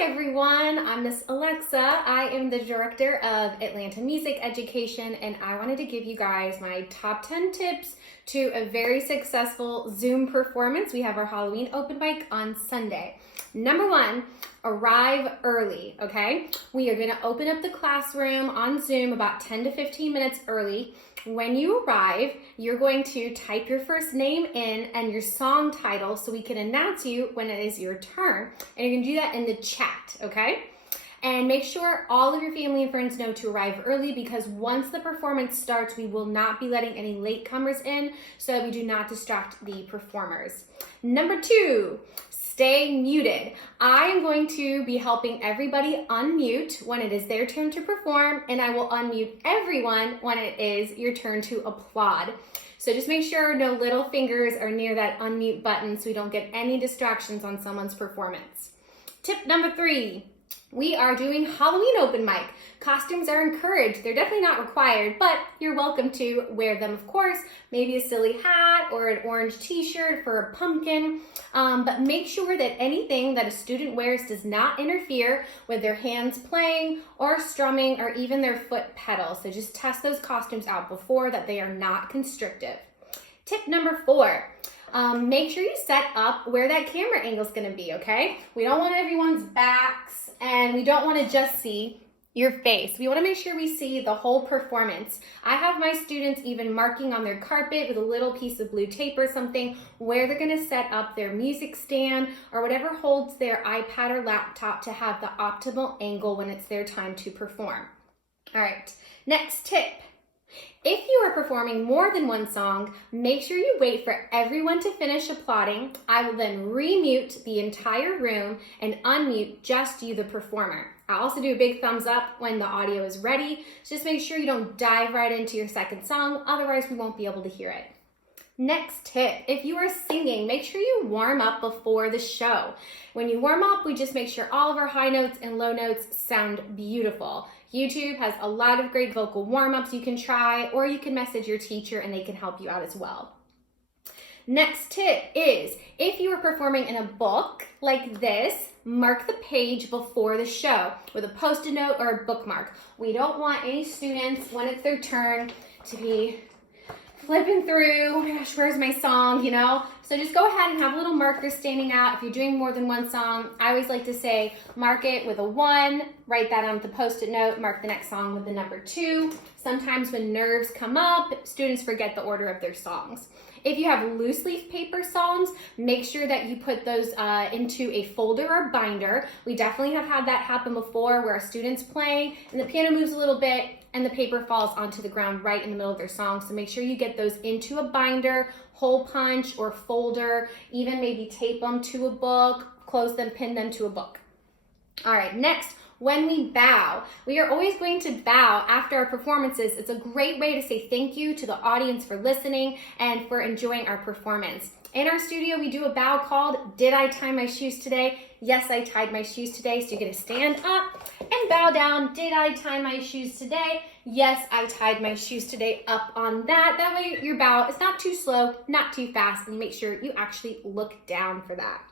Hi everyone, I'm Miss Alexa. I am the Director of Atlanta Music Education, and I wanted to give you guys my top 10 tips to a very successful Zoom performance. We have our Halloween open mic on Sunday. Number one, arrive early, okay? We are gonna open up the classroom on Zoom about 10 to 15 minutes early. When you arrive, you're going to type your first name in and your song title so we can announce you when it is your turn. And you're gonna do that in the chat, okay? And make sure all of your family and friends know to arrive early, because once the performance starts, we will not be letting any latecomers in so that we do not distract the performers. Number two, stay muted. I am going to be helping everybody unmute when it is their turn to perform, and I will unmute everyone when it is your turn to applaud. So just make sure no little fingers are near that unmute button so we don't get any distractions on someone's performance. Tip number three, we are doing Halloween open mic. Costumes are encouraged. They're definitely not required, but you're welcome to wear them, of course. Maybe a silly hat or an orange t-shirt for a pumpkin. But make sure that anything that a student wears does not interfere with their hands playing or strumming or even their foot pedal. So just test those costumes out before, that they are not constrictive. Tip number four. Make sure you set up where that camera angle is going to be, okay? We don't want everyone's backs, and we don't want to just see your face. We want to make sure we see the whole performance. I have my students even marking on their carpet with a little piece of blue tape or something where they're going to set up their music stand or whatever holds their iPad or laptop to have the optimal angle when it's their time to perform. All right, next tip. If you are performing more than one song, make sure you wait for everyone to finish applauding. I will then remute the entire room and unmute just you, the performer. I'll also do a big thumbs up when the audio is ready. Just make sure you don't dive right into your second song, otherwise we won't be able to hear it. Next tip, if you are singing, make sure you warm up before the show. When you warm up, we just make sure all of our high notes and low notes sound beautiful. YouTube has a lot of great vocal warm-ups you can try, or you can message your teacher and they can help you out as well. Next tip is, if you are performing in a book like this, mark the page before the show with a Post-it note or a bookmark. We don't want any students, when it's their turn, to be flipping through, oh my gosh, where's my song, you know? So just go ahead and have a little marker standing out. If you're doing more than one song, I always like to say, mark it with a 1, write that on the Post-it note, mark the next song with the number 2. Sometimes when nerves come up, students forget the order of their songs. If you have loose leaf paper songs, make sure that you put those into a folder or binder. We definitely have had that happen before, where a student's playing and the piano moves a little bit and the paper falls onto the ground right in the middle of their song. So make sure you get those into a binder, hole punch or folder, even maybe tape them to a book, close them, pin them to a book. All right, next, when we bow, we are always going to bow after our performances. It's a great way to say thank you to the audience for listening and for enjoying our performance. In our studio, we do a bow called, Did I Tie My Shoes Today? Yes, I tied my shoes today. So you're gonna stand up and bow down. Did I tie my shoes today? Yes, I tied my shoes today, up on that. That way your bow is not too slow, not too fast, and you make sure you actually look down for that.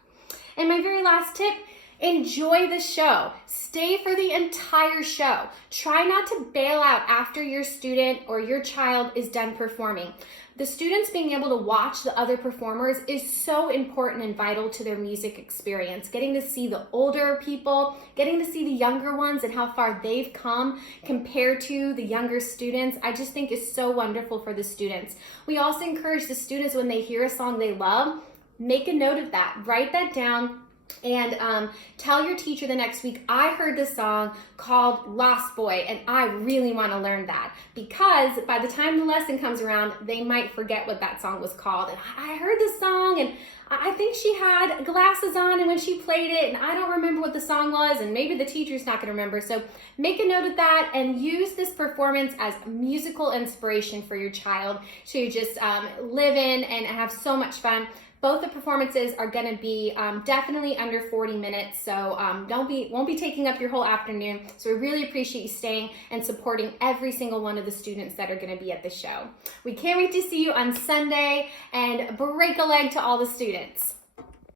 And my very last tip, enjoy the show. Stay for the entire show. Try not to bail out after your student or your child is done performing. The students being able to watch the other performers is so important and vital to their music experience. Getting to see the older people, getting to see the younger ones and how far they've come compared to the younger students, I just think is so wonderful for the students. We also encourage the students, when they hear a song they love, make a note of that, write that down, and tell your teacher the next week, I heard this song called Lost Boy and I really want to learn that, because by the time the lesson comes around, they might forget what that song was called. And I heard this song and I think she had glasses on and when she played it, and I don't remember what the song was, and maybe the teacher's not going to remember. So make a note of that and use this performance as musical inspiration for your child to just live in and have so much fun. Both the performances are going to be definitely under 40 minutes, so won't be taking up your whole afternoon. So we really appreciate you staying and supporting every single one of the students that are going to be at the show. We can't wait to see you on Sunday, and break a leg to all the students.